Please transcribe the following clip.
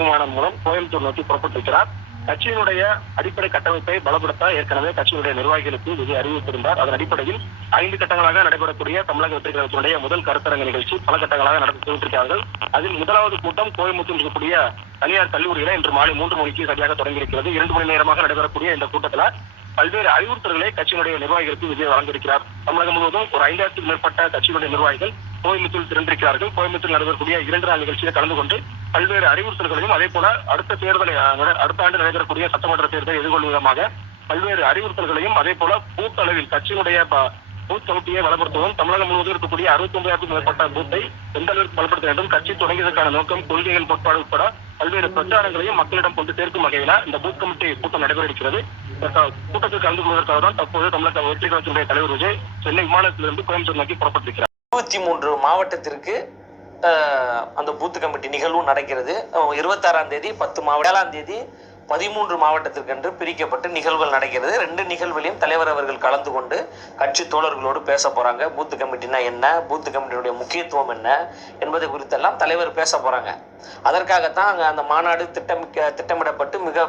விமானம் மூலம் கோயம்புத்தூர் நோக்கி புறப்பட்டிருக்கிறார். கட்சியினுடைய அடிப்படை கட்டமைப்பை பலப்படுத்த ஏற்கனவே கட்சியினுடைய நிர்வாகிகளுக்கு விஜய் அறிவித்திருந்தார். அதன் அடிப்படையில் 5 கட்டங்களாக நடைபெறக்கூடிய தமிழக வெற்றி கழகத்தினுடைய முதல் கருத்தரங்க நிகழ்ச்சி பல கட்டங்களாக நடத்தியிருக்கிறார்கள். அதில் முதலாவது கூட்டம் கோயம்புத்தூர் இருக்கக்கூடிய தனியார் கல்லூரியில இன்று மாலை 3 மணிக்கு சரியாக தொடங்கியிருக்கிறது. 2 மணி நேரமாக நடைபெறக்கூடிய இந்த கூட்டத்தில் பல்வேறு அறிவுறுத்தல்களை கட்சியினுடைய நிர்வாகிகளுக்கு விஜய் வழங்கியிருக்கிறார். தமிழகம் முழுவதும் ஒரு 5000க்கும் மேற்பட்ட கட்சியினுடைய நிர்வாகிகள் கோயம்புத்தூர் திரண்டிருக்கிறார்கள். கோயம்புத்தூர் நடைபெறக்கூடிய 2 நாள் நிகழ்ச்சியில் கலந்து கொண்டு பல்வேறு அறிவுறுத்தல்களையும் அதே போல அடுத்த ஆண்டு நடைபெறக்கூடிய சட்டமன்ற தேர்தலை எதிர்கொள்ளும் விதமாக பல்வேறு அறிவுறுத்தல்களையும் அதே போல பூத் அளவில் கட்சியினுடைய பூத் கமிட்டியை பலப்படுத்தவும் தமிழகம் முழுவதும் இருக்கக்கூடிய 69,000க்கும் மேற்பட்ட பூத்தை எந்த அளவிற்கு பலப்படுத்த வேண்டும், கட்சி தொடங்கியதற்கான நோக்கம், கொள்கைகள், கோட்பாடு உட்பட பல்வேறு பிரச்சாரங்களையும் மக்களிடம் கொண்டு சேர்க்கும் வகையில இந்த பூத் கமிட்டி கூட்டம் நடைபெற இருக்கிறது. கூட்டத்தில் கலந்து கொள்வதற்காக தான் தற்போது தமிழக வெற்றி கழகத்தினுடைய தலைவர் விஜய் சென்னை விமானத்திலிருந்து கோயம்புத்தூர் நோக்கி புறப்பட்டிருக்கிறார். 23 மாவட்டத்திற்கு அந்த பூத் கமிட்டி நிகழ்வு நடக்கிறது. 26ஆம் தேதி 10 மாவட்டம், 7ஆம் தேதி 13 மாவட்டத்திற்கென்று பிரிக்கப்பட்டு நிகழ்வுகள் நடக்கிறது. 2 நிகழ்வுகளையும் தலைவர் அவர்கள் கலந்து கொண்டு கட்சி தோழர்களோடு பேச போறாங்க. பூத் கமிட்டினா என்ன, பூத் கமிட்டியுடைய முக்கியத்துவம் என்ன என்பது குறித்தெல்லாம் தலைவர் பேச போறாங்க. அதற்காகத்தான் அங்கே அந்த மாநாடு திட்டமிடப்பட்டு மிக